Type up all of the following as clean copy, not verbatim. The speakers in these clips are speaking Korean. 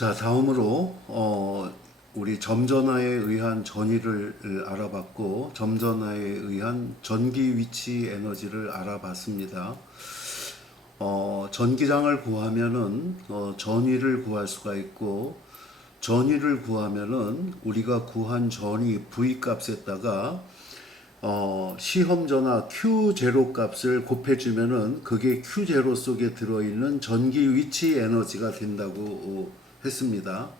자, 다음으로 우리 점전화에 의한 전위를 알아봤고 점전화에 의한 전기 위치 에너지를 알아봤습니다. 전기장을 구하면은 전위를 구할 수가 있고 전위를 구하면은 우리가 구한 전위 V 값에다가 시험 전화 Q0 값을 곱해주면은 그게 Q0 속에 들어있는 전기 위치 에너지가 된다고 했습니다.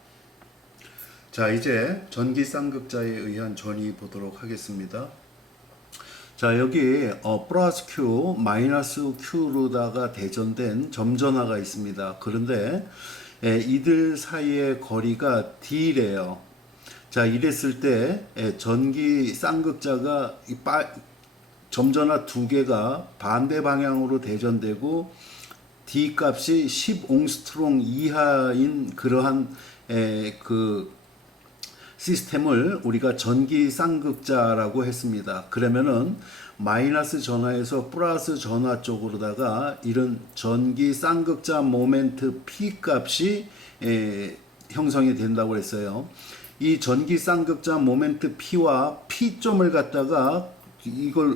자, 이제 전기 쌍극자에 의한 전위 보도록 하겠습니다. 자, 여기 플러스 Q, 마이너스 Q로다가 대전된 점전화가 있습니다. 그런데 이들 사이의 거리가 D래요. 자, 이랬을 때 전기 쌍극자가 점전화 두 개가 반대 방향으로 대전되고 D 값이 10옹스트롱 이하인 그러한 그 시스템을 우리가 전기 쌍극자라고 했습니다. 그러면은 마이너스 전화에서 플러스 전화 쪽으로다가 이런 전기 쌍극자 모멘트 P 값이 형성이 된다고 했어요. 이 전기 쌍극자 모멘트 P와 P점을 갖다가 이걸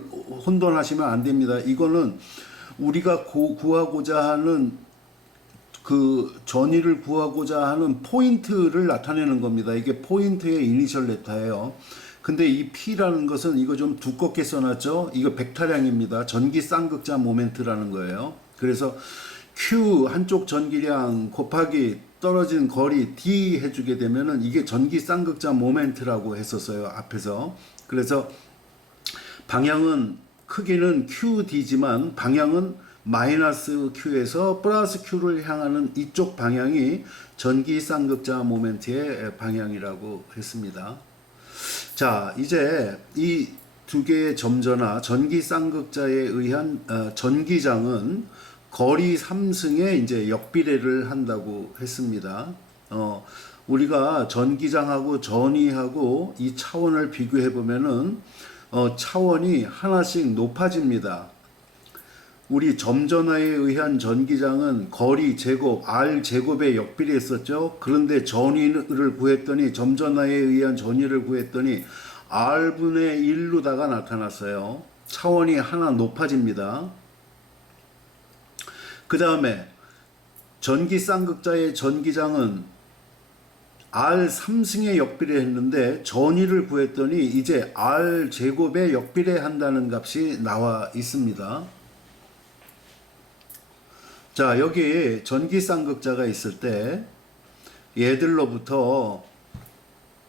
혼돈하시면 안 됩니다. 이거는 우리가 구하고자 하는 그 전위를 구하고자 하는 포인트를 나타내는 겁니다. 이게 포인트의 이니셜 레터예요. 근데 이 P라는 것은 이거 좀 두껍게 써놨죠. 이거 벡터량입니다. 전기 쌍극자 모멘트라는 거예요. 그래서 Q 한쪽 전기량 곱하기 떨어진 거리 D 해주게 되면은 이게 전기 쌍극자 모멘트라고 했었어요. 앞에서. 그래서 방향은 크기는 QD지만 방향은 마이너스 Q에서 플러스 Q를 향하는 이쪽 방향이 전기 쌍극자 모멘트의 방향이라고 했습니다. 자, 이제 이 두 개의 점전화 전기 쌍극자에 의한 전기장은 거리 3승에 이제 역비례를 한다고 했습니다. 우리가 전기장하고 전위하고 이 차원을 비교해 보면은 차원이 하나씩 높아집니다. 우리 점전화에 의한 전기장은 거리 제곱 R 제곱에 역비례했었죠. 그런데 전위를 구했더니 점전화에 의한 전위를 구했더니 R분의 1로다가 나타났어요. 차원이 하나 높아집니다. 그 다음에 전기 쌍극자의 전기장은 R 3승에 역비례했는데 전위를 구했더니 이제 R 제곱에 역비례한다는 값이 나와 있습니다. 자, 여기 전기 쌍극자가 있을 때 얘들로부터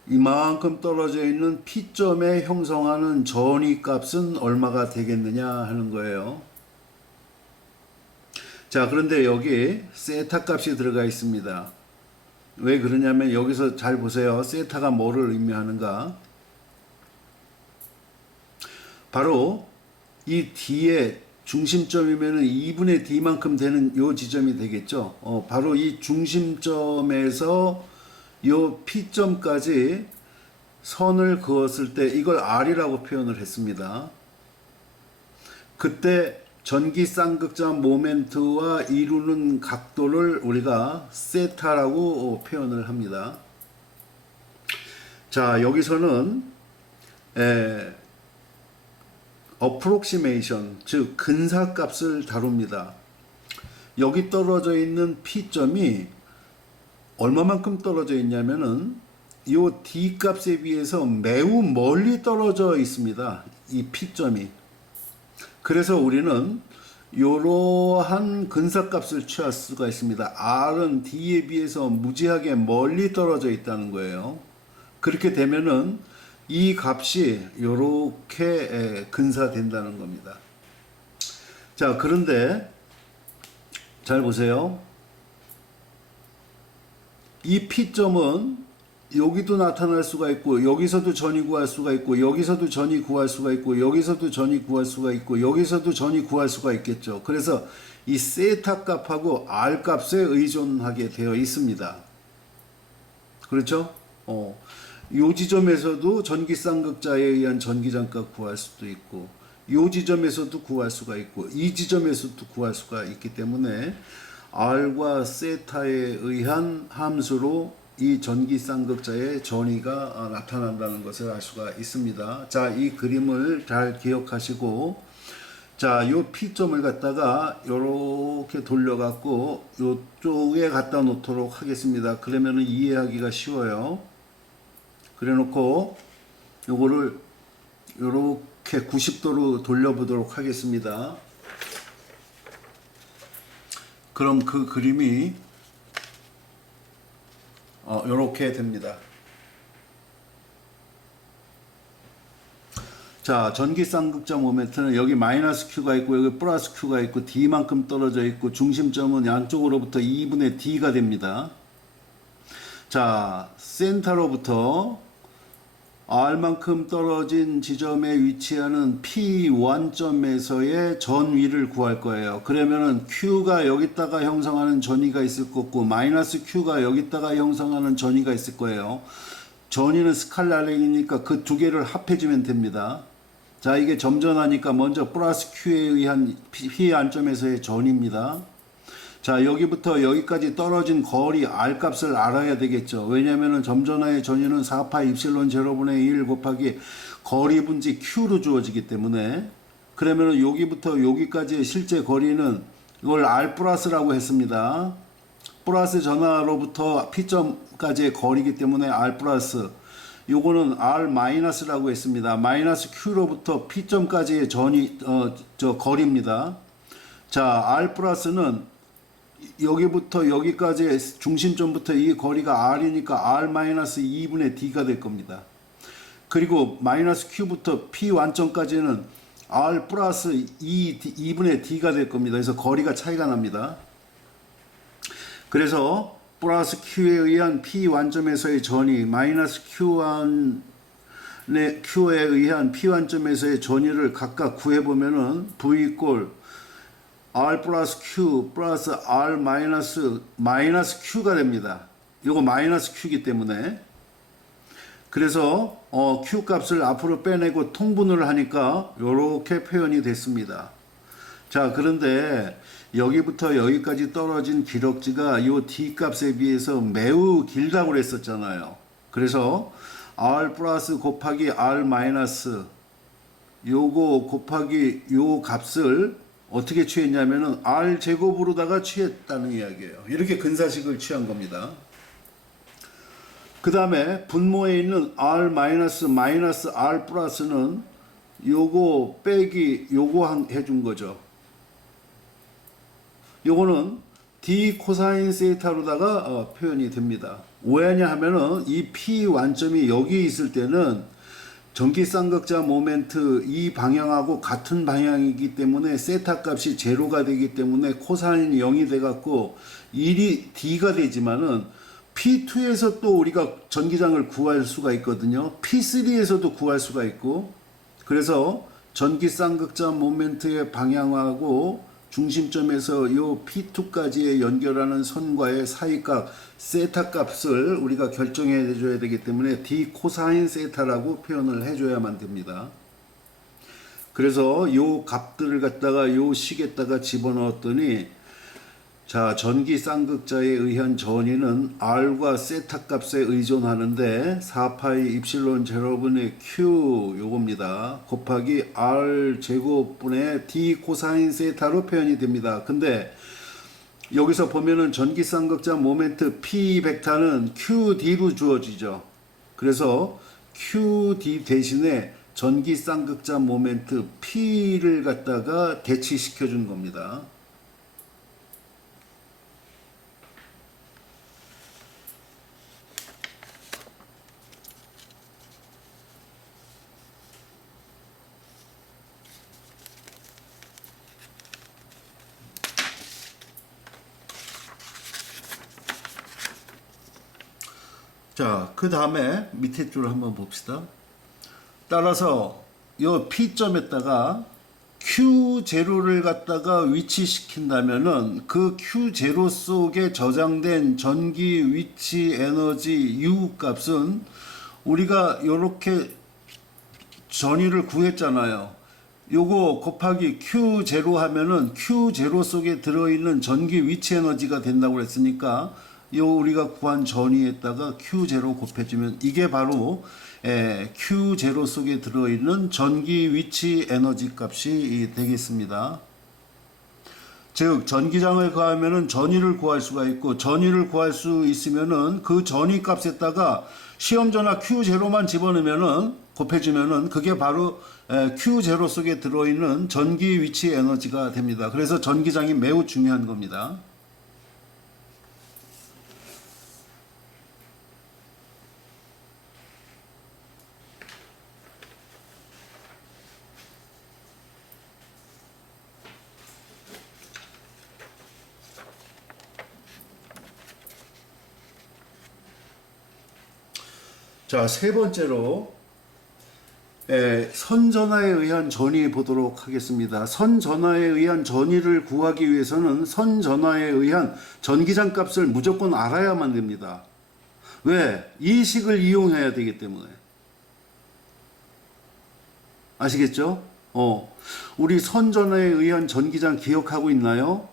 이만큼 떨어져 있는 P점에 형성하는 전위 값은 얼마가 되겠느냐 하는 거예요. 자, 그런데 여기 세타 값이 들어가 있습니다. 왜 그러냐면 여기서 잘 보세요. 세타가 뭐를 의미하는가? 바로 이 D의 중심점이면은 2분의 D만큼 되는 요 지점이 되겠죠. 바로 이 중심점에서 요 P점까지 선을 그었을 때 이걸 R이라고 표현을 했습니다. 그때 전기 쌍극자 모멘트와 이루는 각도를 우리가 세타라고 표현을 합니다. 자, 여기서는 approximation, 즉 근사값을 다룹니다. 여기 떨어져 있는 P점이 얼마만큼 떨어져 있냐면은 이 D 값에 비해서 매우 멀리 떨어져 있습니다. 이 P점이. 그래서 우리는 이러한 근사값을 취할 수가 있습니다. R은 D에 비해서 무지하게 멀리 떨어져 있다는 거예요. 그렇게 되면은 이 값이 이렇게 근사된다는 겁니다. 자, 그런데 잘 보세요. 이 P점은 여기도 나타날 수가 있고 여기서도 전위 구할 수가 있고 여기서도 전위 구할 수가 있고 여기서도 전위 구할 수가 있고 여기서도 전위 구할 수가 있겠죠. 그래서 이 세타 값하고 R 값에 의존하게 되어 있습니다. 그렇죠? 요 지점에서도 전기 쌍극자에 의한 전기장값 구할 수도 있고 요 지점에서도 구할 수가 있고 이 지점에서도 구할 수가 있기 때문에 R과 세타에 의한 함수로 이 전기쌍극자의 전위가 나타난다는 것을 알 수가 있습니다. 자, 이 그림을 잘 기억하시고, 자, 요 P점을 갖다가 요렇게 돌려갖고 요쪽에 갖다 놓도록 하겠습니다. 그러면은 이해하기가 쉬워요. 그래 놓고 요거를 요렇게 90도로 돌려보도록 하겠습니다. 그럼 그 그림이 요렇게 됩니다. 자, 전기쌍극자 모멘트는 여기 마이너스 Q가 있고 여기 플러스 Q가 있고 D만큼 떨어져 있고 중심점은 양쪽으로부터 2분의 D가 됩니다. 자, 센터로부터 R만큼 떨어진 지점에 위치하는 P1점에서의 전위를 구할 거예요. 그러면은 Q가 여기다가 형성하는 전위가 있을 거고 마이너스 Q가 여기다가 형성하는 전위가 있을 거예요. 전위는 스칼라링이니까 그 두 개를 합해주면 됩니다. 자, 이게 점전하니까 먼저 플러스 Q에 의한 P1점에서의 전위입니다. 자, 여기부터 여기까지 떨어진 거리 R 값을 알아야 되겠죠. 왜냐면은 점전하의 전위는 4파이 입실론 제로분의 1 곱하기 거리 분지 Q로 주어지기 때문에, 그러면은 여기부터 여기까지의 실제 거리는 이걸 R 플러스라고 했습니다. 플러스 전화로부터 P점까지의 거리이기 때문에 R 플러스, 요거는 R 마이너스라고 했습니다. 마이너스 Q로부터 P점까지의 거리입니다. 자, R 플러스는 여기부터 여기까지의 중심점부터 이 거리가 R이니까 R 마이너스 2분의 D가 될 겁니다. 그리고 마이너스 Q부터 P1점까지는 R 플러스 2분의 D가 될 겁니다. 그래서 거리가 차이가 납니다. 그래서 플러스 Q에 의한 P1점에서의 전위 마이너스 Q에 의한 P1점에서의 전위를 각각 구해보면은 V 꼴 R 플러스 Q 플러스 R 마이너스 Q가 됩니다. 이거 마이너스 Q이기 때문에. 그래서 Q 값을 앞으로 빼내고 통분을 하니까 이렇게 표현이 됐습니다. 자, 그런데 여기부터 여기까지 떨어진 기럭지가 이 D 값에 비해서 매우 길다고 그랬었잖아요. 그래서 R 플러스 곱하기 R 마이너스 요거 곱하기 요 값을 어떻게 취했냐면은 R 제곱으로다가 취했다는 이야기예요. 이렇게 근사식을 취한 겁니다. 그 다음에 분모에 있는 R 마이너스 R 플러스는 요거 빼기 요거 해준 거죠. 요거는 D 코사인 세타로다가 표현이 됩니다. 왜냐 하면은 이 P 완점이 여기 있을 때는 전기쌍극자 모멘트 이 방향하고 같은 방향이기 때문에 세타 값이 제로가 되기 때문에 코사인이 0이 돼 갖고 1이 D가 되지만은 P2에서 또 우리가 전기장을 구할 수가 있거든요. P3에서도 구할 수가 있고, 그래서 전기쌍극자 모멘트의 방향하고 중심점에서 이 P2까지의 연결하는 선과의 사이값 세타 값을 우리가 결정해 줘야 되기 때문에 D 코사인 세타라고 표현을 해줘야만 됩니다. 그래서 이 값들을 갖다가 이 식에다가 집어넣었더니, 자, 전기쌍극자에 의한 전위는 R과 세타 값에 의존하는데 4파이 입실론 제로분의 Q 요겁니다. 곱하기 R 제곱분의 D 코사인 세타로 표현이 됩니다. 근데 여기서 보면은 전기쌍극자 모멘트 P 벡터는 QD로 주어지죠. 그래서 QD 대신에 전기쌍극자 모멘트 P를 갖다가 대치시켜 준 겁니다. 자, 그 다음에 밑에 줄을 한번 봅시다. 따라서 이 P점에다가 Q0를 갖다가 위치시킨다면은 그 Q0 속에 저장된 전기 위치 에너지 U 값은 우리가 이렇게 전위를 구했잖아요. 요거 곱하기 Q0 하면은 Q0 속에 들어있는 전기 위치 에너지가 된다고 그랬으니까 요 우리가 구한 전위에다가 Q0 곱해주면 이게 바로 Q0 속에 들어있는 전기 위치 에너지 값이 되겠습니다. 즉 전기장을 구하면은 전위를 구할 수가 있고, 전위를 구할 수 있으면은 그 전위 값에다가 시험전화 Q0만 집어넣으면은 곱해주면은 그게 바로 Q0 속에 들어있는 전기 위치 에너지가 됩니다. 그래서 전기장이 매우 중요한 겁니다. 자, 세 번째로 선전하에 의한 전위 보도록 하겠습니다. 선전하에 의한 전위를 구하기 위해서는 선전하에 의한 전기장 값을 무조건 알아야만 됩니다. 왜? 이 식을 이용해야 되기 때문에. 아시겠죠? 우리 선전하에 의한 전기장 기억하고 있나요?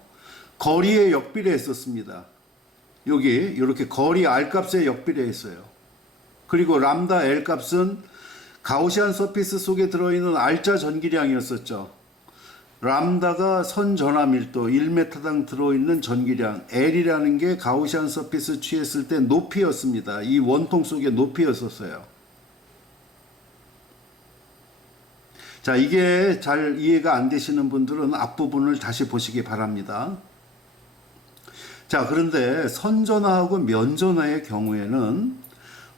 거리에 역비례했었습니다. 여기 이렇게 거리 R 값에 역비례했어요. 그리고 람다 L 값은 가우시안 서피스 속에 들어있는 R자 전기량이었었죠. 람다가 선전하 밀도 1m당 들어있는 전기량, L이라는 게 가우시안 서피스 취했을 때 높이였습니다. 이 원통 속의 높이였었어요. 자, 이게 잘 이해가 안 되시는 분들은 앞부분을 다시 보시기 바랍니다. 자, 그런데 선전하하고 면전하의 경우에는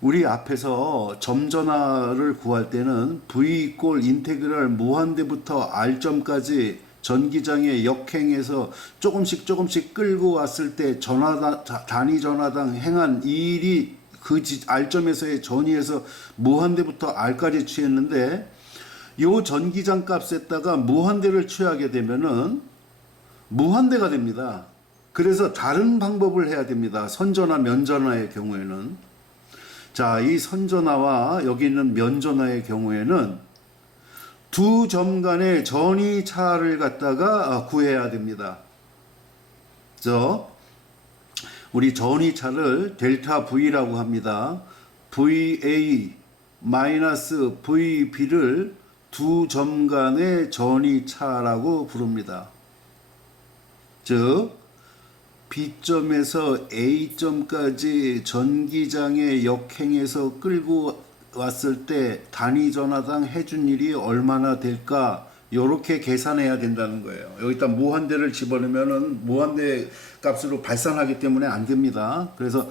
우리 앞에서 점전하를 구할 때는 V 꼴 인테그랄 무한대부터 R점까지 전기장의 역행에서 조금씩 끌고 왔을 때 단위 전하당 행한 이 일이 그 R점에서의 전위에서 무한대부터 R까지 취했는데, 요 전기장 값에다가 무한대를 취하게 되면은 무한대가 됩니다. 그래서 다른 방법을 해야 됩니다. 선전하, 면전하의 경우에는. 자, 이 선전하와 여기 있는 면전하의 경우에는 두 점 간의 전위 차를 갖다가 구해야 됩니다. 우리 전위 차를 델타 V라고 합니다. VA 마이너스 VB를 두 점 간의 전위 차라고 부릅니다. 즉 B점에서 A점까지 전기장의 역행에서 끌고 왔을 때 단위 전하당 해준 일이 얼마나 될까, 요렇게 계산해야 된다는 거예요. 여기다 무한대를 집어넣으면은 무한대 값으로 발산하기 때문에 안 됩니다. 그래서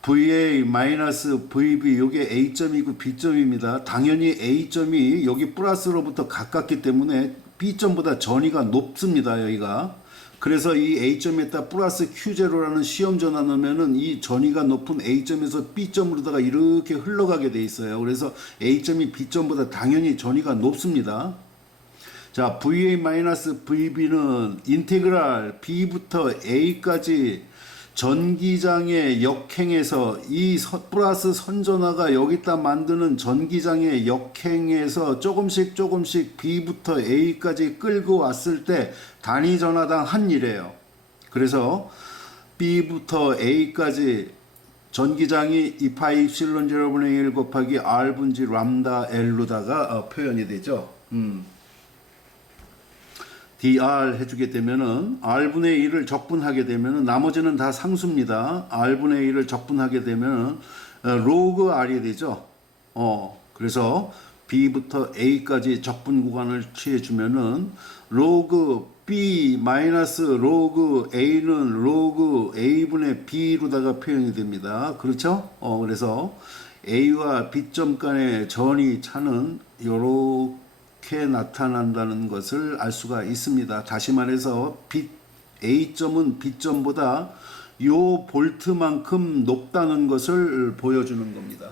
VA-VB 요게 A점이고 B점입니다. 당연히 A점이 여기 플러스로부터 가깝기 때문에 B점보다 전위가 높습니다. 여기가. 그래서 이 A점에다 플러스 Q0라는 시험 전화 넣으면은 이 전위가 높은 A점에서 B점으로다가 이렇게 흘러가게 돼 있어요. 그래서 A점이 B점보다 당연히 전위가 높습니다. 자, VA-VB는 인테그랄 B부터 A까지 전기장의 역행에서 이 플러스 선전하가 여기다 만드는 전기장의 역행에서 조금씩 B부터 A까지 끌고 왔을 때 단위 전하당 한 일이에요. 그래서 B부터 A까지 전기장이 2파이 입실론 0분의 1 곱하기 R분지 람다 L로다가 표현이 되죠. dr 해주게 되면은 r분의 1을 적분하게 되면은 나머지는 다 상수입니다. r분의 1을 적분하게 되면은 로그 r이 되죠. 그래서 b부터 a까지 적분 구간을 취해주면은 로그 b 마이너스 로그 a는 로그 a분의 b로다가 표현이 됩니다. 그렇죠? 그래서 a와 b점 간의 전위 차는 요렇게 나타난다는 것을 알 수가 있습니다. 다시 말해서 A점은 B점보다 요 볼트만큼 높다는 것을 보여주는 겁니다.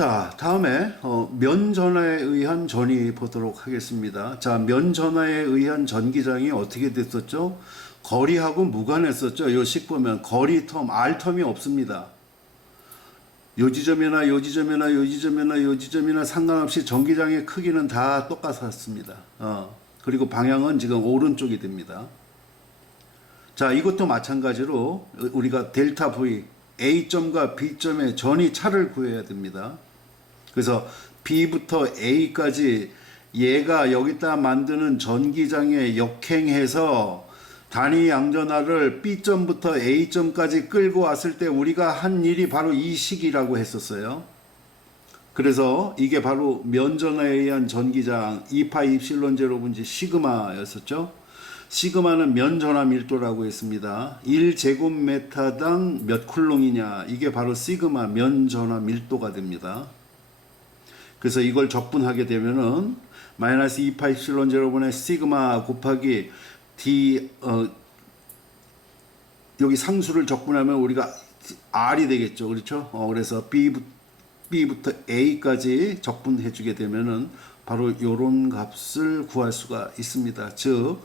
자, 다음에 면전화에 의한 전이 보도록 하겠습니다. 자, 면전화에 의한 전기장이 어떻게 됐었죠? 거리하고 무관했었죠. 요 식 보면 거리 텀, R 텀이 없습니다. 요 지점이나 요 지점이나 요 지점이나 요 지점이나 상관없이 전기장의 크기는 다 똑같았습니다. 그리고 방향은 지금 오른쪽이 됩니다. 자, 이것도 마찬가지로 우리가 델타 V, A점과 B점의 전이 차를 구해야 됩니다. 그래서 B부터 A까지 얘가 여기다 만드는 전기장에 역행해서 단위 양전하를 B점부터 A점까지 끌고 왔을 때 우리가 한 일이 바로 이 식이라고 했었어요. 그래서 이게 바로 면전화에 의한 전기장 2파이 입실론 제로분지 시그마였었죠. 시그마는 면전화 밀도라고 했습니다. 1제곱미터당 몇 쿨롱이냐, 이게 바로 시그마 면전화 밀도가 됩니다. 그래서 이걸 적분하게 되면은 마이너스 2파 입실론 제로분의 시그마 곱하기 D 여기 상수를 적분하면 우리가 R이 되겠죠. 그렇죠? 그래서 B부터 A까지 적분해 주게 되면은 바로 요런 값을 구할 수가 있습니다. 즉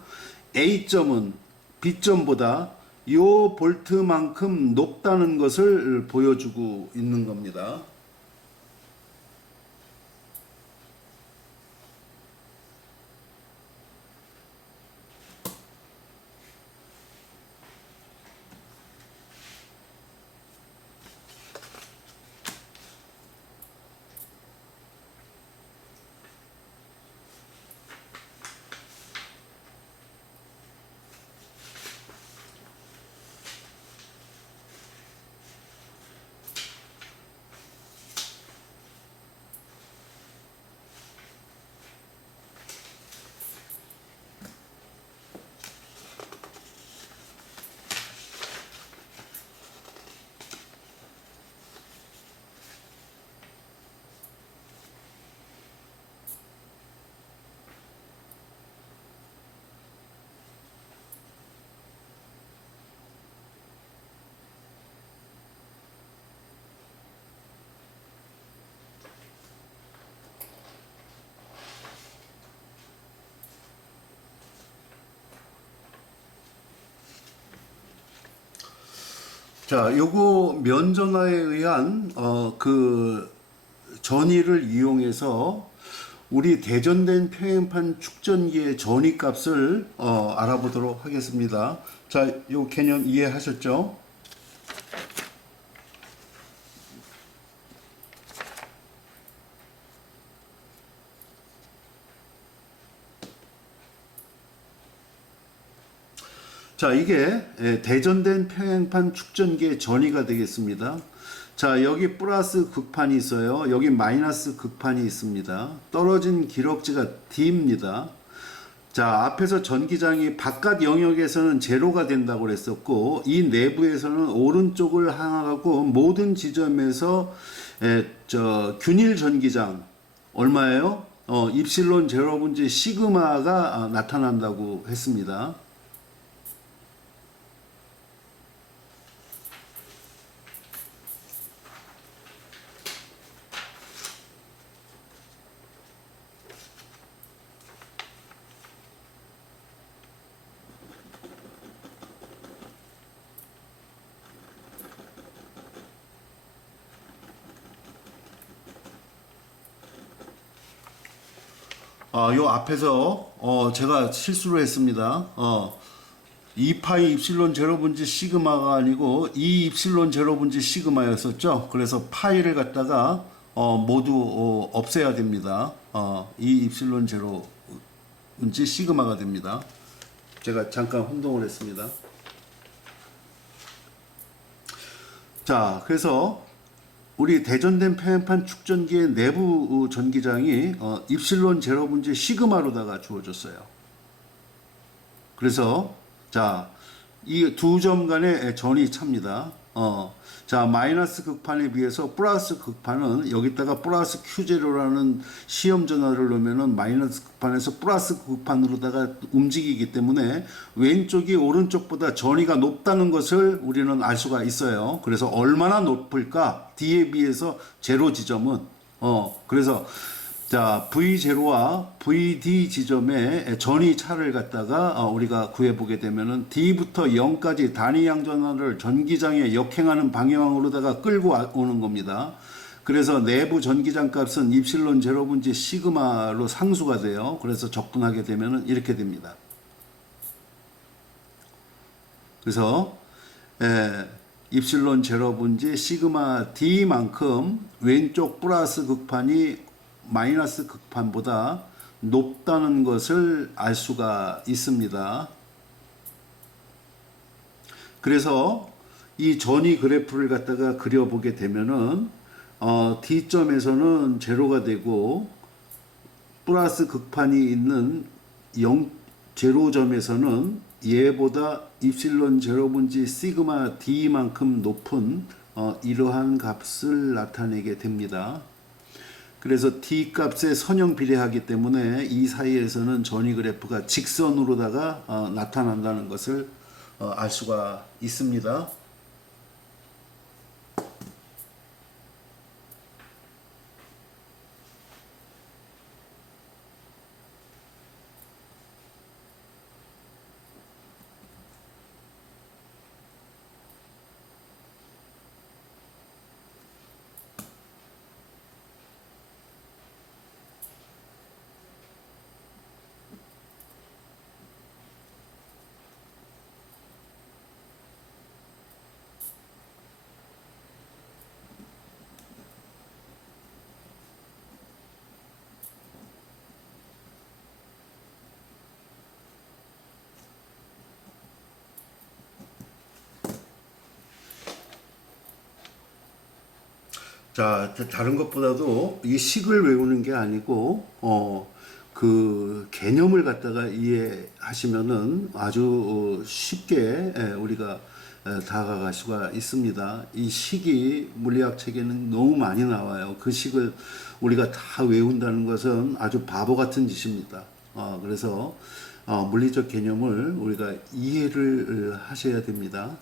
A점은 B점보다 요 볼트만큼 높다는 것을 보여주고 있는 겁니다. 자, 요거 면전화에 의한 그 전위를 이용해서 우리 대전된 평행판 축전기의 전위 값을 알아보도록 하겠습니다. 자, 요 개념 이해하셨죠? 자, 이게 대전된 평행판 축전기의 전위가 되겠습니다. 자, 여기 플러스 극판이 있어요. 여기 마이너스 극판이 있습니다. 떨어진 기럭지가 D입니다. 자, 앞에서 전기장이 바깥 영역에서는 제로가 된다고 그랬었고, 이 내부에서는 오른쪽을 향하고 모든 지점에서 균일 전기장 얼마예요? 입실론 제로분지 시그마가 나타난다고 했습니다. 요 앞에서 제가 실수를 했습니다. 2파이 입실론 제로분지 시그마가 아니고 2 입실론 제로분지 시그마였었죠. 그래서 파이를 갖다가 모두 없애야 됩니다. 2 입실론 제로분지 시그마가 됩니다. 제가 잠깐 혼동을 했습니다. 자, 그래서 우리 대전된 평행판 축전기의 내부 전기장이 입실론 제로분지 시그마로다가 주어졌어요. 그래서 자, 이 두 점 간의 전이 찹니다. 자, 마이너스 극판에 비해서 플러스 극판은 여기다가 플러스 Q0라는 시험 전화를 넣으면은 마이너스 극판에서 플러스 극판으로다가 움직이기 때문에 왼쪽이 오른쪽보다 전위가 높다는 것을 우리는 알 수가 있어요. 그래서 얼마나 높을까? D에 비해서 제로 지점은 그래서 자, V0와 VD 지점에 전위 차를 갖다가 우리가 구해보게 되면은 D부터 0까지 단위 양전하를 전기장에 역행하는 방향으로다가 끌고 오는 겁니다. 그래서 내부 전기장 값은 입실론 제로분지 시그마로 상수가 돼요. 그래서 적분하게 되면은 이렇게 됩니다. 그래서 입실론 제로분지 시그마 D만큼 왼쪽 플러스 극판이 마이너스 극판보다 높다는 것을 알 수가 있습니다. 그래서 이 전위 그래프를 갖다가 그려보게 되면은 D점에서는 제로가 되고 플러스 극판이 있는 0점에서는 얘보다 입실론 제로분지 시그마 D만큼 높은 이러한 값을 나타내게 됩니다. 그래서 D 값에 선형 비례하기 때문에 이 사이에서는 전위 그래프가 직선으로다가 나타난다는 것을 알 수가 있습니다. 자, 다른 것보다도 이 식을 외우는 게 아니고, 그 개념을 갖다가 이해하시면은 아주 쉽게 우리가 다가갈 수가 있습니다. 이 식이 물리학 책에는 너무 많이 나와요. 그 식을 우리가 다 외운다는 것은 아주 바보 같은 짓입니다. 그래서 물리적 개념을 우리가 이해를 하셔야 됩니다.